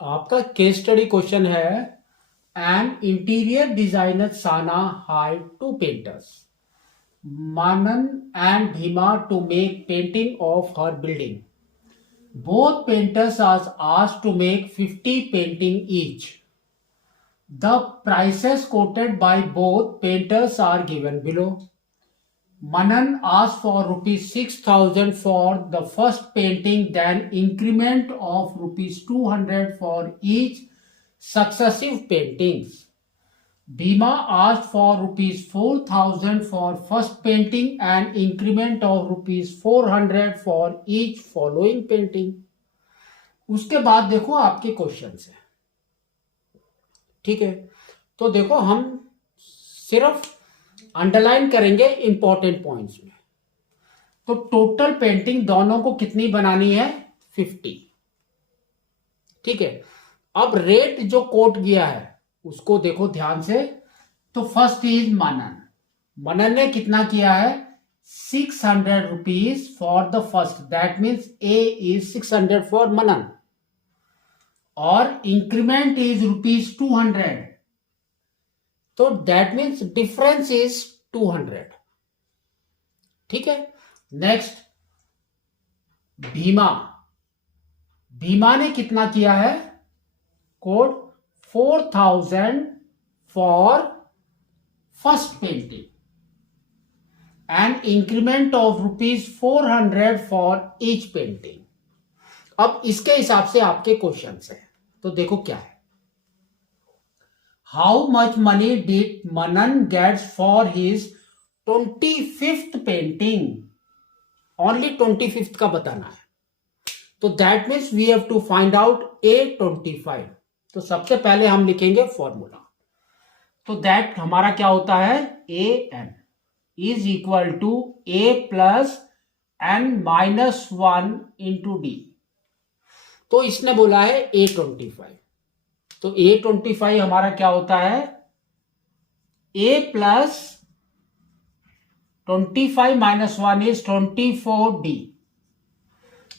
आपका case study question है an interior designer Sana hired two painters Manan and Bhima to make painting of her building. Both painters are asked to make 50 painting each. The prices quoted by both painters are given below. Manan asked for rupees 6,000 for the first painting, then increment of rupees 200 for each successive paintings. Bhima asked for rupees 4,000 for first painting and increment of rupees 400 for each following painting. उसके बाद देखो आपके questions है, ठीक है। तो देखो हम सिर्फ अंडरलाइन करेंगे इंपॉर्टेंट पॉइंट्स में। तो टोटल पेंटिंग दोनों को कितनी बनानी है? 50, ठीक है। अब रेट जो कोट किया है उसको देखो ध्यान से। तो फर्स्ट इज मनन ने कितना किया है? 600 rupees for the first, that means a is 600 for Manan, और इंक्रीमेंट इज रुपीज 200, तो दैट मीन्स डिफरेंस इज 200, ठीक है। नेक्स्ट भीमा ने कितना किया है? Code 4,000 for first painting and increment of rupees 400 for each painting. अब इसके हिसाब से आपके क्वेश्चंस हैं, तो देखो क्या है। How much money did Manan get for his 25th painting? Only 25th का बताना है, तो that means we have to find out A25. तो सबसे पहले हम लिखेंगे फॉर्मूला। तो दैट हमारा क्या होता है? A n is equal to a plus n minus 1 into d. तो इसने बोला है A25, तो A25 हमारा क्या होता है? ए प्लस 25 माइनस 1 इज 24D।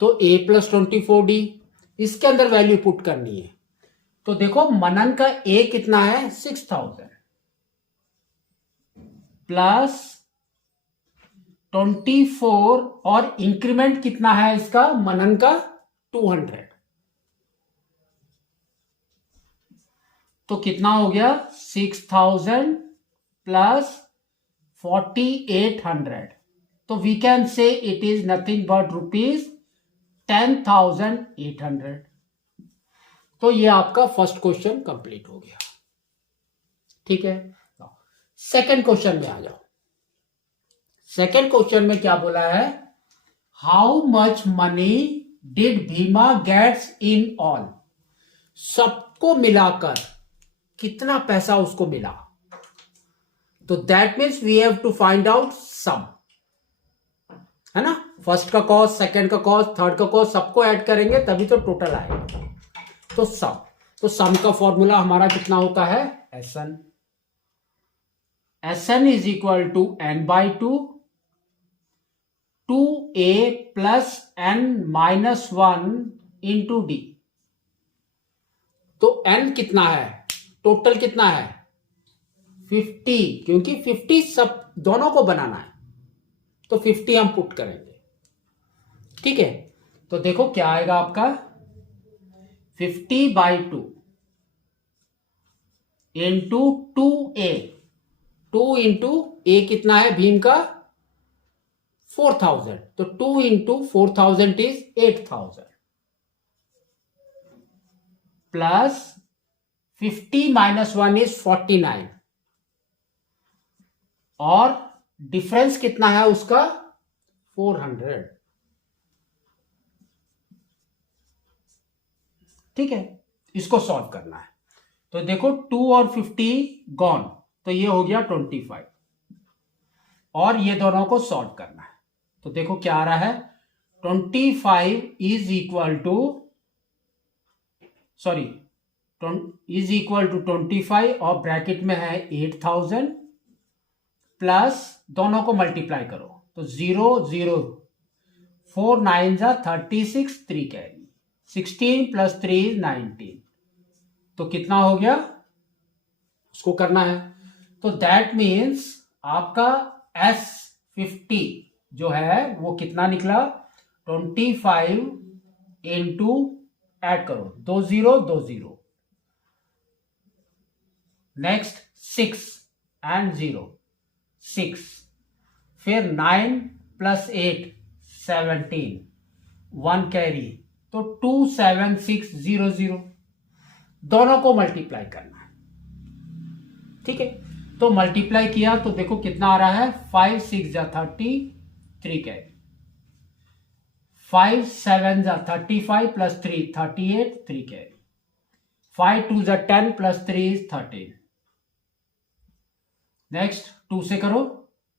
तो ए प्लस 24D, इसके अंदर वैल्यू पुट करनी है। तो देखो मनन का ए कितना है? 6,000 प्लस 24, और इंक्रीमेंट कितना है इसका? मनन का 200, तो कितना हो गया? 6,000 प्लस 4,800, तो we can say it is nothing but rupees 10,800। तो ये आपका फर्स्ट क्वेश्चन कंप्लीट हो गया, ठीक है। सेकंड क्वेश्चन में आ जाओ। सेकंड क्वेश्चन में क्या बोला है? How much money did Bhima gets in all? सबको मिलाकर कितना पैसा उसको मिला? तो that means we have to find out sum, है ना। फर्स्ट का कॉस्ट, सेकंड का कॉस्ट, थर्ड का कॉस्ट, सबको ऐड करेंगे तभी तो टोटल आएगा। तो सम का फॉर्मूला हमारा कितना होता है? S n is equal to n by 2a plus n minus 1 into d. तो एन कितना है? टोटल कितना है? 50, क्योंकि 50 सब दोनों को बनाना है, तो 50 हम पुट करेंगे, ठीक है। तो देखो क्या आएगा आपका? 50 बाई 2 इंटू 2a, 2 इंटू ए कितना है भीम का? 4,000, तो 2 into 4,000 is 8,000 plus 50 minus 1 is 49, और डिफरेंस कितना है उसका? 400, ठीक है। इसको सॉल्व करना है। तो देखो 2 और 50 गॉन, तो ये हो गया 25, और ये दोनों को सॉल्व करना है। तो देखो क्या आ रहा है? 25 इज इक्वल टू 25, और ब्रैकेट में है 8,000 प्लस दोनों को मल्टीप्लाई करो, तो 0 0 4 9 36, 3 कैरी, 16 प्लस 3 is 19, तो कितना हो गया उसको करना है। तो दैट मीन्स आपका S50 जो है वो कितना निकला 25 इंटू ऐड करो 20 नेक्स्ट 6 एंड 0 6 फिर 9 + 8 17 1 कैरी तो 27600 दोनों को मल्टीप्लाई करना है। ठीक है तो मल्टीप्लाई किया तो देखो कितना आ रहा है 5 6 जा 30 3 कैरी 5 7 जा 35 + 3 38 3 कैरी 5 2 जा 10 + 3 is 13 नेक्स्ट 2 से करो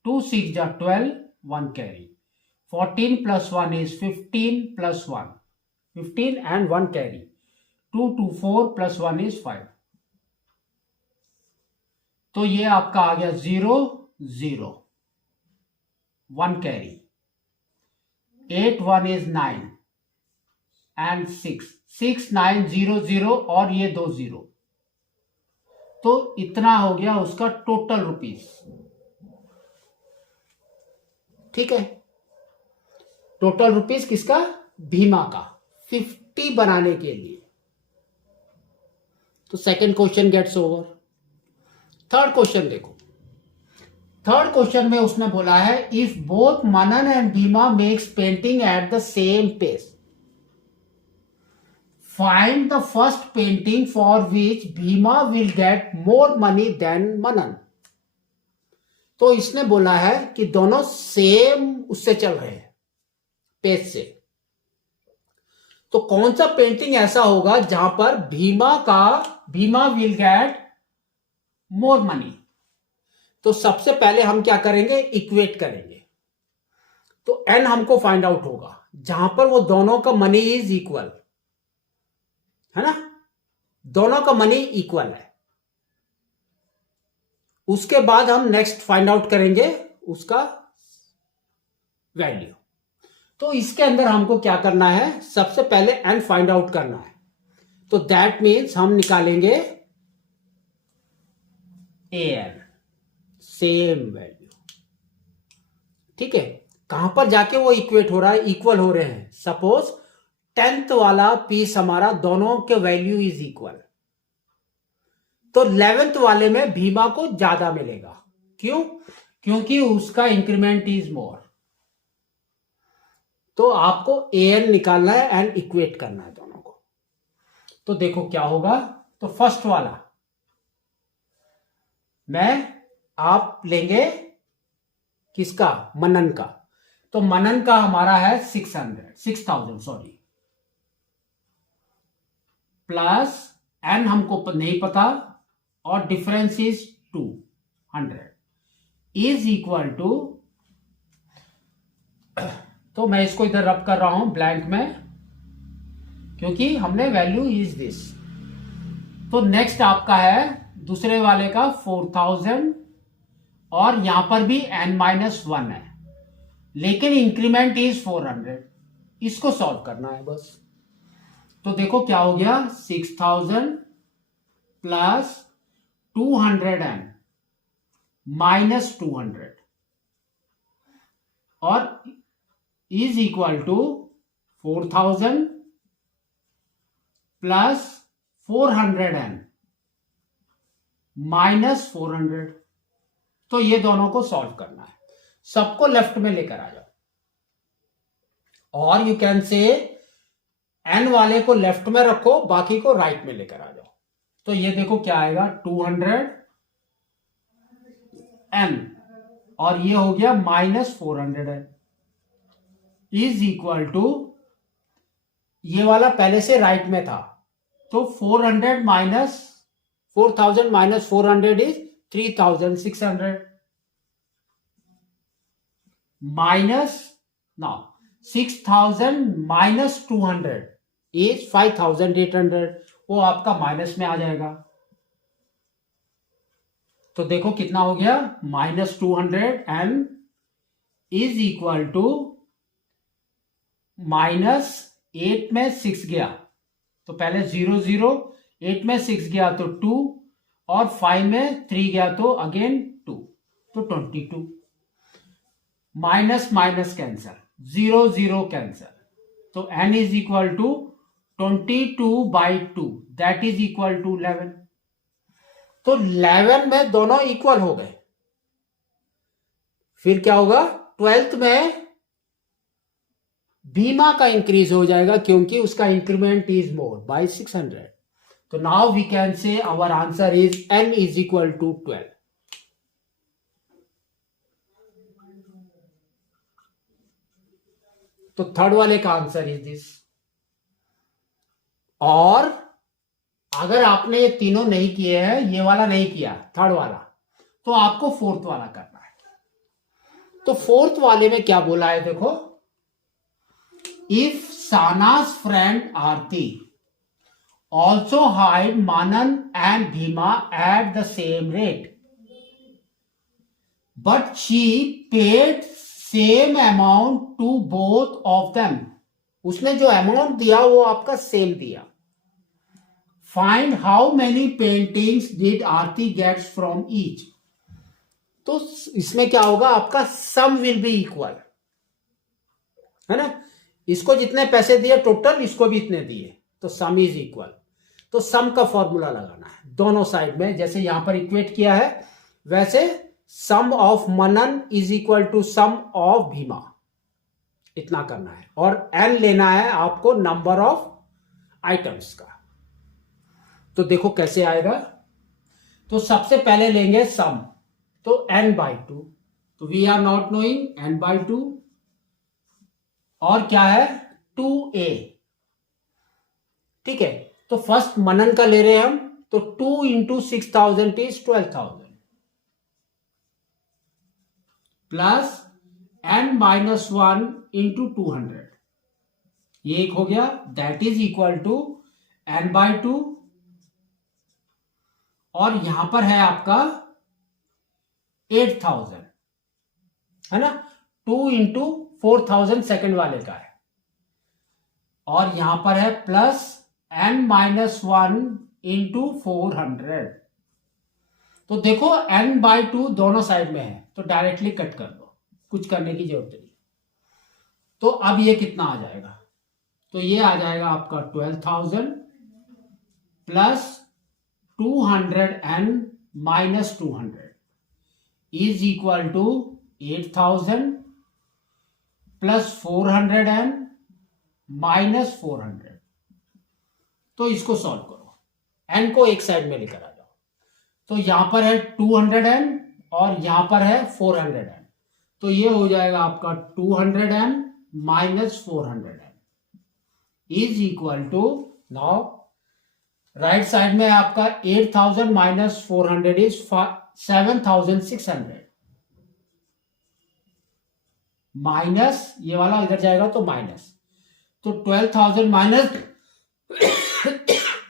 2 6 जा 12 1 carry 14 + 1 is 15 + 1 15 and 1 carry 2 2 4 + 1 is 5 तो ये आपका आ गया 0 0 1 कैरी 8 1 is 9 and 6 6 9 0 0 और ये 2 0 तो इतना हो गया उसका टोटल रुपीस। ठीक है टोटल रुपीस किसका भीमा का 50 बनाने के लिए। तो second question gets over. Third question देखो थर्ड क्वेश्चन में उसने बोला है if both Manan and Bhima makes painting at the same pace find the first painting for which Bhima will get more money than Manan. तो इसने बोला है कि दोनों सेम उससे चल रहे हैं पेस से तो कौन सा पेंटिंग ऐसा होगा जहां पर Bhima will get more money. तो सबसे पहले हम क्या करेंगे इक्वेट करेंगे तो एन हमको फाइंड आउट होगा जहां पर वो दोनों का मनी इज इक्वल है ना दोनों का मनी इक्वल है। उसके बाद हम नेक्स्ट फाइंड आउट करेंगे उसका वैल्यू। तो इसके अंदर हमको क्या करना है सबसे पहले एन फाइंड आउट करना है तो दैट मीन्स हम निकालेंगे एन सेम वैल्यू। ठीक है कहां पर जाके वो इक्वेट हो रहा है इक्वल हो रहे हैं। सपोज 10th वाला पीस हमारा दोनों के वैल्यू इज इक्वल तो 11th वाले में भीमा को ज्यादा मिलेगा। क्यों क्योंकि उसका इंक्रीमेंट इज मोर। तो आपको एन निकालना है एंड इक्वेट करना है दोनों को। तो देखो क्या होगा तो फर्स्ट वाला आप लेंगे किसका मनन का। तो मनन का हमारा है 6000 सॉरी प्लस एन हमको नहीं पता और difference is 200 is equal to. तो मैं इसको इधर रब कर रहा हूं ब्लैंक में क्योंकि हमने वैल्यू इज दिस। तो नेक्स्ट आपका है दूसरे वाले का 4000 और यहां पर भी n-1 है लेकिन इंक्रीमेंट इज 400 इसको सॉल्व करना है बस। तो देखो क्या हो गया 6000 प्लस 200n माइनस 200 और is equal to 4000 plus 400n minus 400। तो ये दोनों को सॉल्व करना है सबको लेफ्ट में लेकर आ जाओ और यू कैन से एन वाले को लेफ्ट में रखो बाकी को राइट में लेकर आ जाओ। तो ये देखो क्या आएगा 200n और ये हो गया minus 400n is equal to ये वाला पहले से राइट में था तो 4000 minus 400 is 3600 minus now 6000 minus 200 is 5800 वो आपका माइनस में आ जाएगा। तो देखो कितना हो गया -200 एंड इज इक्वल टू -8 में 6 गया तो पहले 0 0 8 में 6 गया तो 2, और 5 में 3 गया तो अगेन 2, तो 22। माइनस माइनस कैंसर, 0 0 कैंसर, तो n is equal to 22/2, that is equal to 11। तो 11 में दोनों इक्वल हो गए। फिर क्या होगा, 12th में बीमा का इंक्रीज हो जाएगा क्योंकि उसका इंक्रीमेंट इज मोर बाय 600। तो now we can say our answer is n is equal to 12। तो थर्ड वाले का आंसर इज दिस। और अगर आपने ये तीनों नहीं किए हैं, ये वाला नहीं किया, थर्ड वाला, तो आपको फोर्थ वाला करना है। तो फोर्थ वाले में क्या बोला है देखो, if Sana's friend Aarti also hired Manan and Bhima at the same rate, but she paid same amount to both of them. उसने जो अमाउंट दिया वो आपका सेम दिया। Find how many paintings did Aarti gets from each. तो इसमें क्या होगा, आपका सम विल बी इक्वल, है ना। इसको जितने पैसे दिए टोटल, इसको भी इतने दिए, तो सम इज इक्वल। तो सम का फॉर्मूला लगाना है दोनों साइड में, जैसे यहां पर इक्वेट किया है वैसे sum of Manan is equal to sum of Bhima, इतना करना है। और n लेना है आपको नंबर ऑफ आइटम्स का। तो देखो कैसे आएगा। तो सबसे पहले लेंगे सम, तो n/2, तो we are not knowing n/2, और क्या है 2a, ठीक है। तो फर्स्ट मनन का ले रहे हैं हम, तो 2 into 6000 is 12,000 plus n-1 into 200, ये एक हो गया, that is equal to n/2। और यहां पर है आपका 8000, है ना, 2 इंटू 4000 सेकेंड वाले का है, और यहां पर है प्लस n-1 इंटू 400। तो देखो n/2 दोनों साइड में है, तो डायरेक्टली कट कर दो, कुछ करने की जरूरत नहीं। तो अब ये कितना आ जाएगा, तो ये आ जाएगा आपका 12,000 plus 200n minus 200 is equal to 8,000 plus 400n minus 400। तो इसको सॉल्व करो, n को एक साइड में लेकर आ जाओ। तो यहां पर है 200n और यहां पर है 400n, तो ये हो जाएगा आपका 200n minus 400n is equal to, now right side में आपका 8000 माइनस 400 इज 7600, माइनस ये वाला इधर जाएगा तो माइनस, तो 12,000 माइनस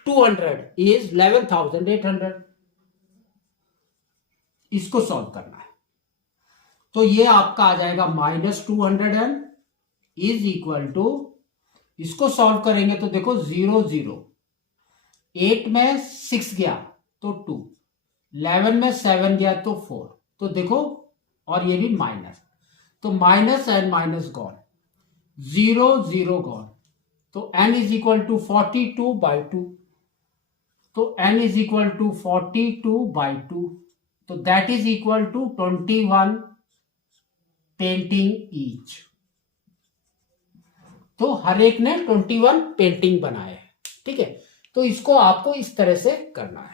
200 इज 11,800। इसको सॉल्व करना है, तो ये आपका आ जाएगा minus 200n is equal to, इसको सॉल्व करेंगे तो देखो 0 0, 8 में 6 गया तो 2, 11 में 7 गया तो 4, तो देखो, और ये भी माइनस, तो minus and minus gone, 0 0 gone, तो n इज इक्वल टू 42/2, तो n इज इक्वल टू 42/2, तो that is equal to 21 painting each. तो हर एक ने 21 पेंटिंग बनाए हैं, ठीक है। तो इसको आपको इस तरह से करना है।